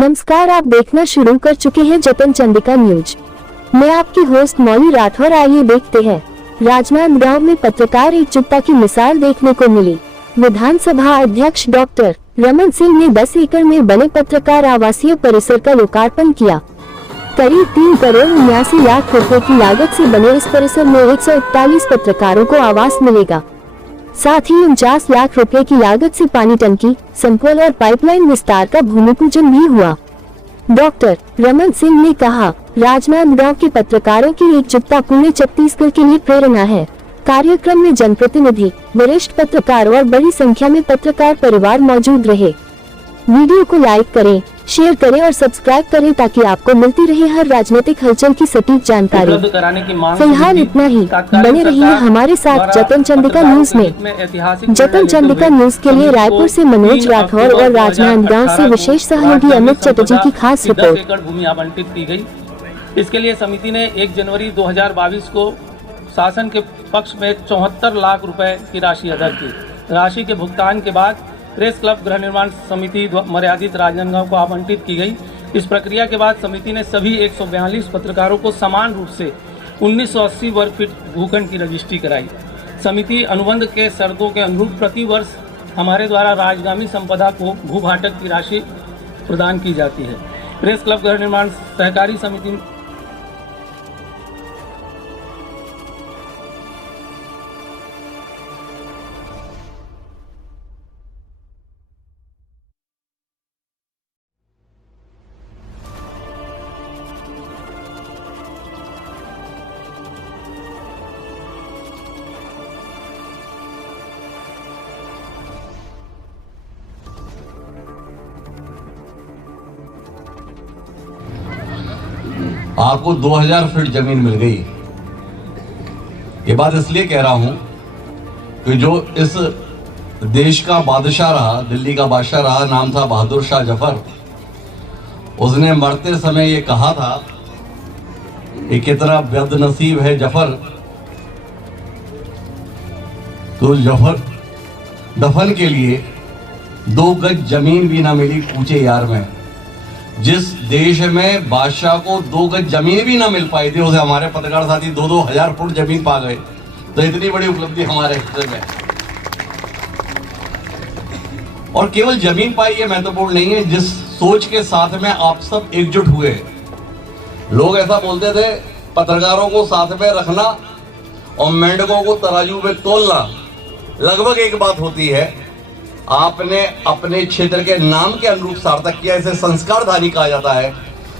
नमस्कार, आप देखना शुरू कर चुके हैं जतन चंडिका न्यूज। मैं आपकी होस्ट मौली राठौर। आइए देखते हैं। राजनांदगांव में पत्रकार एकजुटता की मिसाल देखने को मिली। विधानसभा अध्यक्ष डॉक्टर रमन सिंह ने 10 एकड़ में बने पत्रकार आवासीय परिसर का लोकार्पण किया। करीब 3 करोड़ 79 लाख रुपए की लागत से बने इस परिसर में 141 पत्रकारों को आवास मिलेगा। साथ ही 49 लाख रुपए की लागत से पानी टंकी, संकुल और पाइपलाइन विस्तार का भूमि पूजन भी हुआ। डॉक्टर रमन सिंह ने कहा, राजनांदगांव के पत्रकारों की एकजुटता पूरे छत्तीसगढ़ के लिए प्रेरणा है। कार्यक्रम में जनप्रतिनिधि, वरिष्ठ पत्रकार और बड़ी संख्या में पत्रकार परिवार मौजूद रहे। वीडियो को लाइक करें, शेयर करें और सब्सक्राइब करें ताकि आपको मिलती रहे हर राजनीतिक हलचल की सटीक जानकारी। फिलहाल इतना ही। बने रहिए हमारे साथ जतन चंडिका न्यूज में। जतन चंडिका न्यूज के लिए रायपुर से मनोज राठौर और राजनांदगांव से विशेष सहयोगी अमित चटर्जी की खास रिपोर्ट। 10 एकड़ भूमि आवंटित की गई। इसके लिए समिति ने 1 जनवरी 2022 को शासन के पक्ष में 74 लाख रुपए की राशि अदा की। राशि के भुगतान के बाद प्रेस क्लब गृह निर्माण समिति मर्यादित राजनांदगांव को आवंटित की गई। इस प्रक्रिया के बाद समिति ने सभी 142 पत्रकारों को समान रूप से 1980 वर्ग फीट भूखंड की रजिस्ट्री कराई। समिति अनुबंध के शर्तों के अनुरूप प्रति वर्ष हमारे द्वारा राजगामी संपदा को भूभाटक की राशि प्रदान की जाती है। प्रेस क्लब गृह निर्माण सहकारी समिति आपको 2000 फीट जमीन मिल गई। ये बात इसलिए कह रहा हूं कि जो इस देश का बादशाह रहा, दिल्ली का बादशाह रहा, नाम था बहादुर शाह जफर। उसने मरते समय ये कहा था कि कितना बदनसीब है जफर, तो जफर दफन के लिए 2 गज जमीन भी ना मिली पूछे यार में। जिस देश में बादशाह को 2 गज जमीन भी ना मिल पाई थी, उसे हमारे पत्रकार साथी 2-2 हजार फुट जमीन पा गए। तो इतनी बड़ी उपलब्धि हमारे हिस्से में। और केवल जमीन पाई ये महत्वपूर्ण नहीं है, जिस सोच के साथ में आप सब एकजुट हुए। लोग ऐसा बोलते थे, पत्रकारों को साथ में रखना और मेंढकों को तराजू में तोलना लगभग एक बात होती है। आपने अपने क्षेत्र के नाम के अनुरूप सार्थक किया। इसे संस्कारधानी कहा जाता है।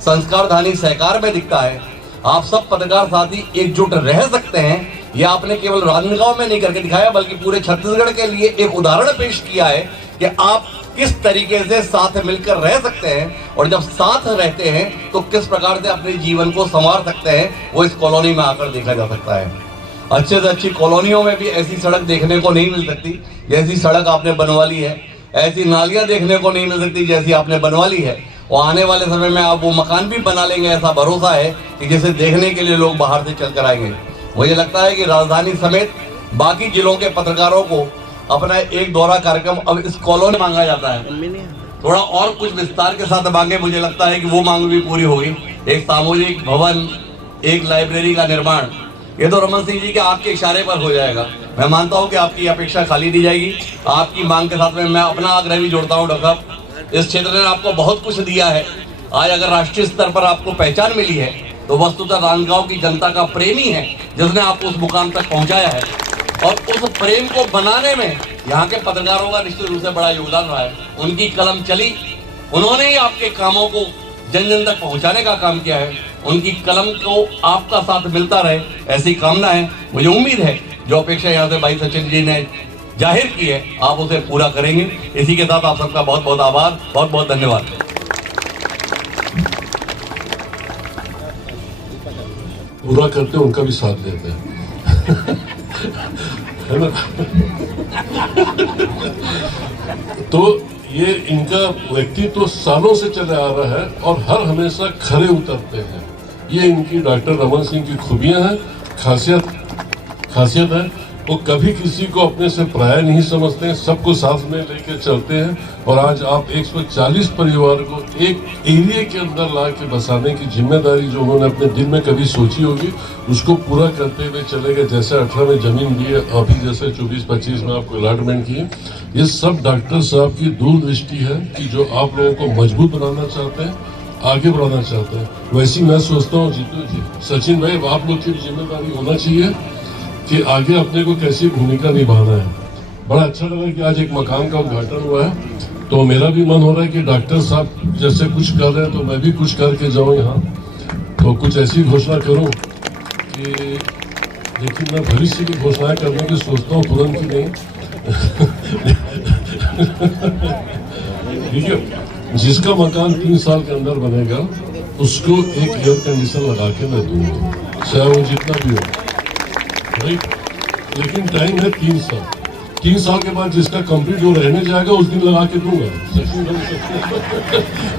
संस्कारधानी सहकार में दिखता है। आप सब पत्रकार साथी एकजुट रह सकते हैं। यह आपने केवल राजनांदगांव में नहीं करके दिखाया, बल्कि पूरे छत्तीसगढ़ के लिए एक उदाहरण पेश किया है कि आप किस तरीके से साथ मिलकर रह सकते हैं, और जब साथ रहते हैं तो किस प्रकार से अपने जीवन को संवार सकते हैं, वो इस कॉलोनी में आकर देखा जा सकता है। अच्छे से अच्छी कॉलोनियों में भी ऐसी सड़क देखने को नहीं मिल सकती जैसी सड़क आपने बनवा ली है। ऐसी नालियां देखने को नहीं मिल सकती जैसी आपने बनवा ली है। और आने वाले समय में आप वो मकान भी बना लेंगे, ऐसा भरोसा है कि जिसे देखने के लिए लोग बाहर से चल कर आएंगे। मुझे लगता है कि राजधानी समेत बाकी जिलों के पत्रकारों को अपना एक दौरा कार्यक्रम अब इस कॉलोनी मांगा जाता है। थोड़ा और कुछ विस्तार के साथ मांगे, मुझे लगता है कि वो मांग भी पूरी होगी। एक सामूहिक भवन, एक लाइब्रेरी का निर्माण, ये तो रमन सिंह जी के आपके इशारे पर हो जाएगा। मैं मानता हूं कि आपकी अपेक्षा खाली नहीं जाएगी। आपकी मांग के साथ में मैं अपना आग्रह भी जोड़ता हूं। डॉक्टर साहब, इस क्षेत्र ने आपको बहुत कुछ दिया है। आज अगर राष्ट्रीय स्तर पर आपको पहचान मिली है तो वस्तुतः राजनांदगांव की जनता का प्रेम ही है जिसने आपको उस मुकाम तक पहुंचाया है। और उस प्रेम को बनाने में यहाँ के पत्रकारों का निश्चित रूप से बड़ा योगदान रहा है। उनकी कलम चली, उन्होंने ही आपके कामों को जन जन तक पहुंचाने का काम किया है। उनकी कलम को आपका साथ मिलता रहे, ऐसी कामना है। मुझे उम्मीद है जो अपेक्षा यहाँ से भाई सचिन जी ने जाहिर की है, आप उसे पूरा करेंगे। इसी के साथ आप सबका बहुत बहुत आभार, बहुत बहुत धन्यवाद। पूरा करते उनका भी साथ देते हैं है ना। तो ये इनका व्यक्तित्व तो सालों से चले आ रहा है और हर हमेशा खरे उतरते हैं। ये इनकी डॉक्टर रमन सिंह की खूबियां हैं, खासियत है। वो कभी किसी को अपने से पराया नहीं समझते हैं, सबको साथ में लेकर चलते हैं। और आज आप 140 परिवार को एक एरिया के अंदर ला के बसाने की जिम्मेदारी जो उन्होंने अपने दिल में कभी सोची होगी, उसको पूरा करते हुए चले गए। जैसे 18 में जमीन दी है, अभी जैसे 24-25 में आपको अलॉटमेंट की है, ये सब डॉक्टर साहब की दूरदृष्टि है कि जो आप लोगों को मजबूत बनाना चाहते हैं, आगे बढ़ाना चाहते हैं। वैसे मैं सोचता हूँ जीतू जी, सचिन भाई, आप लोग की जिम्मेदारी होना चाहिए कि आगे अपने को कैसी भूमिका निभाना है। बड़ा अच्छा लगा कि आज एक मकान का उद्घाटन हुआ है, तो मेरा भी मन हो रहा है कि डॉक्टर साहब जैसे कुछ कर रहे हैं तो मैं भी कुछ करके जाऊं यहाँ, तो कुछ ऐसी घोषणा करूं कि, लेकिन मैं भविष्य की घोषणाएं करने की सोचता हूँ, तुरंत की नहीं। ठीक है, जिसका मकान 3 साल के अंदर बनेगा उसको एक एयर कंडीशन लगा के मैं दूंगा, चाहे वो जितना भी हो, राइट। लेकिन टाइम है 3 साल। 3 साल के बाद जिसका कंप्लीट हो रहने जाएगा उस दिन लगा के दूंगा।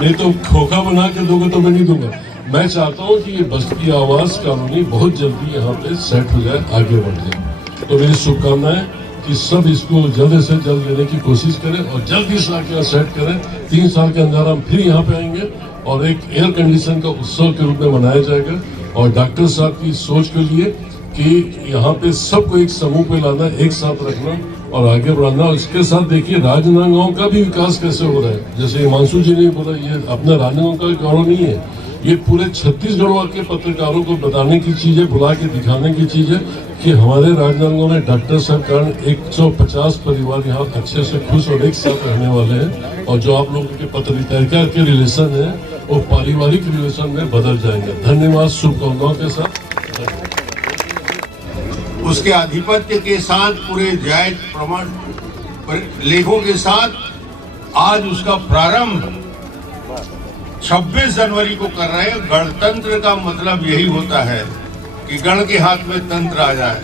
नहीं तो खोखा बना के दोगे तो मैं नहीं दूंगा। मैं चाहता हूँ कि ये बस्ती आवास कॉलोनी बहुत जल्दी यहाँ पे सेट हो जाए, आगे बढ़ जाए। तो मेरी शुभकामनाएं कि सब इसको जल्द से जल्द लेने की कोशिश करें और जल्दी से आके सेट करें। 3 साल के अंदर हम फिर यहाँ पे आएंगे और एक एयर कंडीशन का उत्सव के रूप में मनाया जाएगा। और डॉक्टर साहब की सोच के लिए कि यहाँ पे सबको एक समूह पे लाना, एक साथ रखना और आगे बढ़ाना। और इसके साथ देखिए राजनांदगांव का भी विकास कैसे हो रहा है। जैसे हिमांशु जी ने बोला, ये अपना राजनांदगांव का गौरव नहीं है, ये पूरे छत्तीसगढ़ के पत्रकारों को बताने की चीज है, बुला के दिखाने की चीज है कि हमारे राजनांदगांव में डॉक्टर साहब कारण 150 परिवार यहाँ अच्छे से खुश और एक साथ रहने वाले हैं। और जो आप लोगों के पत्रकारिता के रिलेशन है वो पारिवारिक रिलेशन में बदल जाएंगे। धन्यवाद, शुभकामनाओं के साथ। उसके आधिपत्य के साथ, पूरे जायज प्रमाण लेखों के साथ आज उसका प्रारंभ 26 जनवरी को कर रहे हैं। गणतंत्र का मतलब यही होता है कि गण के हाथ में तंत्र आ जाए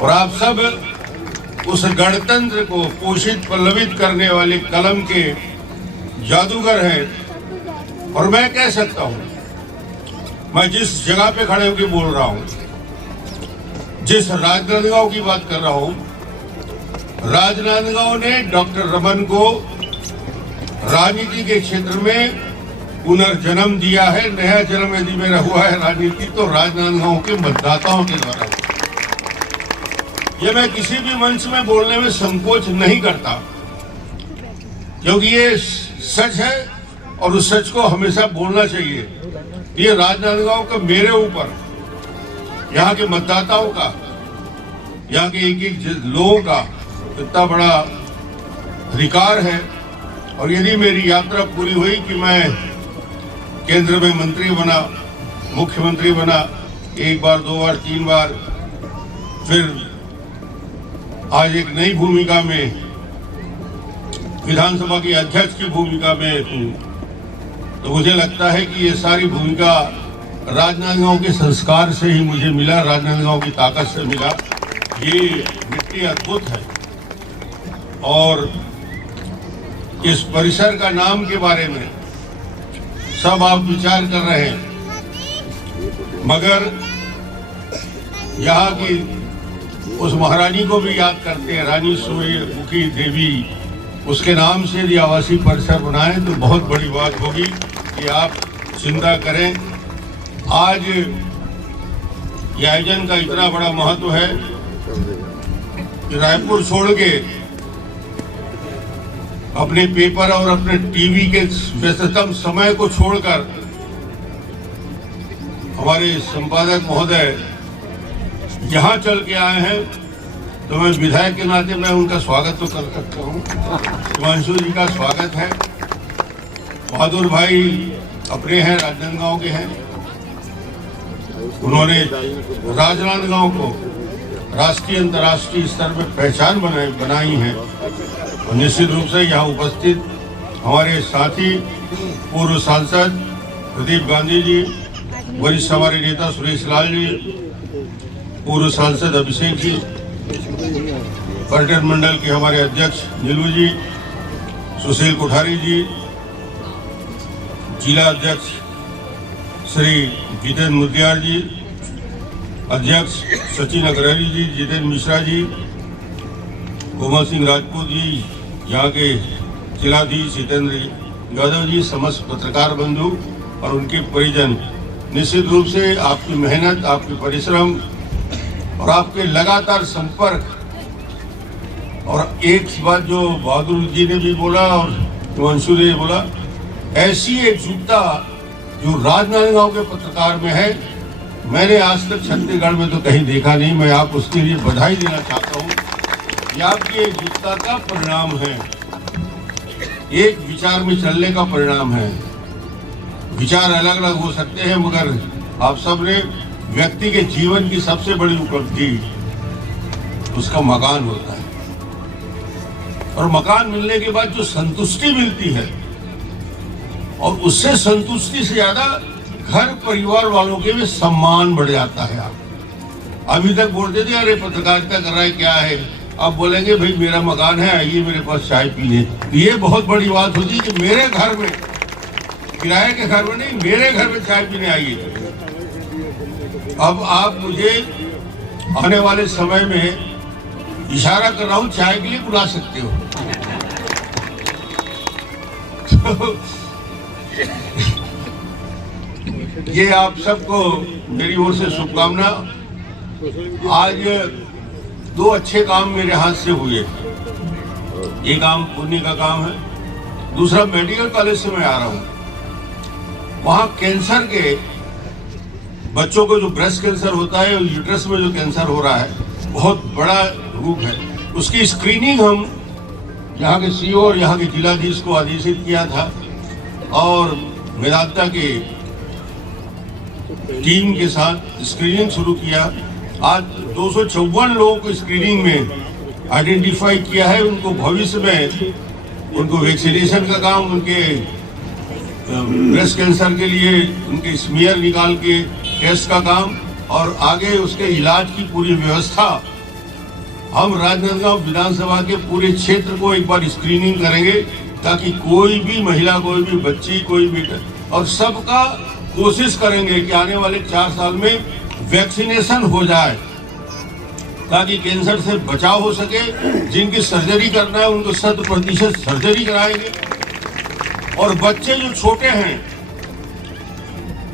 और आप सब उस गणतंत्र को पोषित पल्लवित करने वाले कलम के जादूगर हैं। और मैं कह सकता हूं, मैं जिस जगह पे खड़े होकर बोल रहा हूं, जिस राजनांदगांव की बात कर रहा हूं, राजनांदगांव ने डॉक्टर रमन को राजनीति के क्षेत्र में पुनर्जन्म दिया है। नया जन्म यदि मेरा हुआ है राजनीति तो राजनांदगांव के मतदाताओं के द्वारा। ये मैं किसी भी मंच में बोलने में संकोच नहीं करता, क्योंकि ये सच है और उस सच को हमेशा बोलना चाहिए। ये राजनांदगांव का मेरे ऊपर, यहाँ के मतदाताओं का, यहाँ के एक लोगों का इतना बड़ा अधिकार है। और यदि मेरी यात्रा पूरी हुई कि मैं केंद्र में मंत्री बना, मुख्यमंत्री बना, 1 बार 2 बार 3 बार, फिर आज एक नई भूमिका में विधानसभा के अध्यक्ष की भूमिका में हूं, तो मुझे लगता है कि ये सारी भूमिका राजनांदगांव के संस्कार से ही मुझे मिला, राजनांदगांव की ताकत से मिला। ये मिट्टी अद्भुत है। और इस परिसर का नाम के बारे में सब आप विचार कर रहे हैं, मगर यहाँ की उस महारानी को भी याद करते हैं, रानी सूर्यमुखी देवी। उसके नाम से यदि आवासीय परिसर बनाए तो बहुत बड़ी बात होगी कि आप चिंता करें। आज ये आयोजन का इतना बड़ा महत्व है कि रायपुर छोड़ के अपने पेपर और अपने टीवी के व्यस्ततम समय को छोड़कर हमारे संपादक महोदय यहाँ चल के आए हैं, तो मैं विधायक के नाते मैं उनका स्वागत तो कर सकता हूँ। हिमांशु जी का स्वागत है। बहादुर भाई अपने हैं, राजनांदगांव के हैं। उन्होंने राजनांदगांव को राष्ट्रीय अंतर्राष्ट्रीय स्तर पर पहचान बनाई है। और निश्चित रूप से यहाँ उपस्थित हमारे साथी पूर्व सांसद प्रदीप गांधी जी, वरिष्ठ हमारे नेता सुरेश लाल जी, पूर्व सांसद अभिषेक जी, पर्यटन मंडल के हमारे अध्यक्ष नीलू जी, सुशील कोठारी जी, जिला अध्यक्ष श्री जितेंद्र मुदलियार जी, अध्यक्ष सचिन अग्रहरी जी, जितेंद्र मिश्रा जी, कोमल सिंह राजपूत जी, यहाँ के जिलाधीश जितेंद्र यादव जी, समस्त पत्रकार बंधु और उनके परिजन, निश्चित रूप से आपकी मेहनत, आपके परिश्रम और आपके लगातार संपर्क, और एक बात जो बहादुर जी ने भी बोला और हिमांशु ने बोला, ऐसी एकजुटता जो राजनांदगांव के पत्रकार में है, मैंने आज तक छत्तीसगढ़ में तो कहीं देखा नहीं। मैं आप उसके लिए बधाई देना चाहता हूँ। ये आपकी एकजुटता का परिणाम है, एक विचार में चलने का परिणाम है। विचार अलग अलग हो सकते हैं, मगर आप सब ने व्यक्ति के जीवन की सबसे बड़ी उपलब्धि उसका मकान होता है, और मकान मिलने के बाद जो संतुष्टि मिलती है, और उससे संतुष्टि से ज्यादा घर परिवार वालों के भी सम्मान बढ़ जाता है। आप अभी तक बोलते थे अरे पत्रकारिता कर रहा है क्या है, आप बोलेंगे भाई मेरा मकान है, आइए मेरे पास चाय पीने। ये बहुत बड़ी बात होती है कि मेरे घर में, किराए के घर में नहीं, मेरे घर में चाय पीने आइए। अब आप मुझे आने वाले समय में इशारा कर रहा हूं, चाय के लिए बुला सकते हो। तो ये आप सबको मेरी ओर से शुभकामना। आज 2 अच्छे काम मेरे हाथ से हुए। एक काम पुण्य का काम है, दूसरा मेडिकल कॉलेज से मैं आ रहा हूँ। वहाँ कैंसर के बच्चों को, जो ब्रेस्ट कैंसर होता है, यूट्रस में जो कैंसर हो रहा है, बहुत बड़ा रूप है, उसकी स्क्रीनिंग हम यहाँ के सीओ और यहाँ के जिलाधीश को आदेशित किया था, और मेदांता के टीम के साथ स्क्रीनिंग शुरू किया। आज 254 लोगों को स्क्रीनिंग में आइडेंटिफाई किया है। उनको भविष्य में उनको वैक्सीनेशन का काम, उनके ब्रेस्ट कैंसर के लिए उनके स्मीयर निकाल के टेस्ट का काम, और आगे उसके इलाज की पूरी व्यवस्था हम राजनांदगांव विधानसभा के पूरे क्षेत्र को एक बार स्क्रीनिंग करेंगे, ताकि कोई भी महिला, कोई भी बच्ची, कोई भी, और सबका कोशिश करेंगे कि आने वाले 4 साल में वैक्सीनेशन हो जाए, ताकि कैंसर से बचाव हो सके। जिनकी सर्जरी करना है उनको 100% सर्जरी कराएंगे, और बच्चे जो छोटे हैं,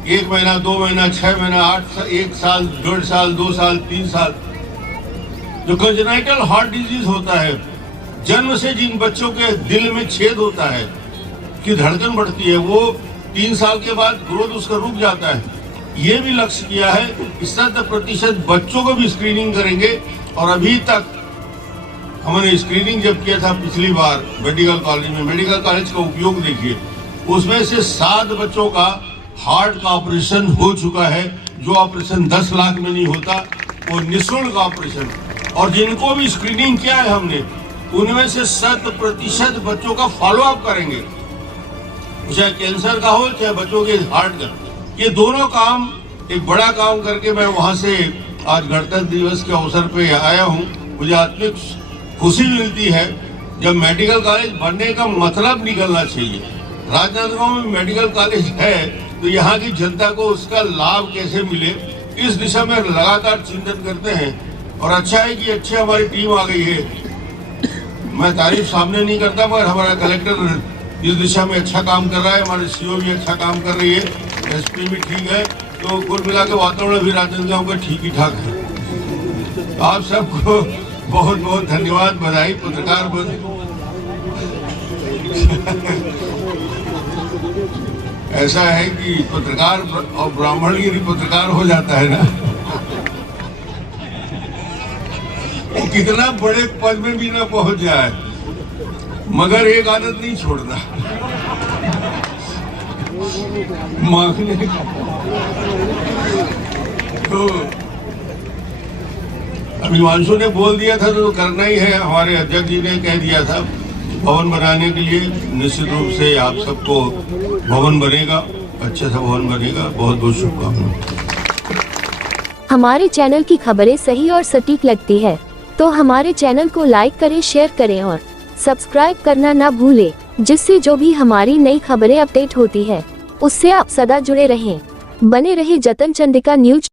1 महीना, 2 महीना, 6 महीना, 1 साल, 1.5 साल, 2 साल, 3 साल, जो कंजेनाइटल हार्ट डिजीज होता है, जन्म से जिन बच्चों के दिल में छेद होता है कि धड़कन बढ़ती है, वो 3 साल के बाद ग्रोथ उसका रुक जाता है। ये भी लक्ष्य किया है कि 100% बच्चों को भी स्क्रीनिंग करेंगे। और अभी तक हमने स्क्रीनिंग जब किया था पिछली बार मेडिकल कॉलेज में, मेडिकल कॉलेज का उपयोग देखिए, उसमें से 7 बच्चों का हार्ट का ऑपरेशन हो चुका है। जो ऑपरेशन 10 लाख में नहीं होता, वो निःशुल्क ऑपरेशन। और जिनको भी स्क्रीनिंग किया है हमने, उनमें से 100% बच्चों का फॉलोअप करेंगे, चाहे कैंसर का हो, चाहे बच्चों के हार्ट का। ये दोनों काम, एक बड़ा काम करके मैं वहां से आज गणतंत्र दिवस के अवसर पे आया हूँ। मुझे आत्मिक खुशी मिलती है जब मेडिकल कॉलेज बनने का मतलब निकलना चाहिए। राजनांदगांव में मेडिकल कॉलेज है तो यहाँ की जनता को उसका लाभ कैसे मिले, इस दिशा में लगातार चिंतन करते हैं। और अच्छा है कि अच्छी हमारी टीम आ गई है। मैं तारीफ सामने नहीं करता, मगर हमारा कलेक्टर इस दिशा में अच्छा काम कर रहा है, हमारे सीओ भी अच्छा काम कर रही है, एसपी भी ठीक है। तो कुल मिला के वातावरण भी राजनांदगांव का ठीक ही ठाक है। आप सबको बहुत बहुत धन्यवाद, बधाई। पत्रकार ऐसा है कि पत्रकार और ब्राह्मण गिरी पत्रकार हो जाता है ना, वो कितना बड़े पद में भी ना पहुंच जाए, मगर एक आदत नहीं छोड़ना, मांगने का। तो अभिमांशु ने बोल दिया था तो करना ही है। हमारे अध्यक्ष जी ने कह दिया था भवन बनाने के लिए, निश्चित रूप से आप सबको भवन बनेगा, अच्छे से भवन बनेगा। बहुत बहुत शुभकामनाएं। हमारे चैनल की खबरें सही और सटीक लगती है तो हमारे चैनल को लाइक करें, शेयर करें और सब्सक्राइब करना ना भूलें, जिससे जो भी हमारी नई खबरें अपडेट होती है उससे आप सदा जुड़े रहें। बने रहे जतन चंडिका न्यूज।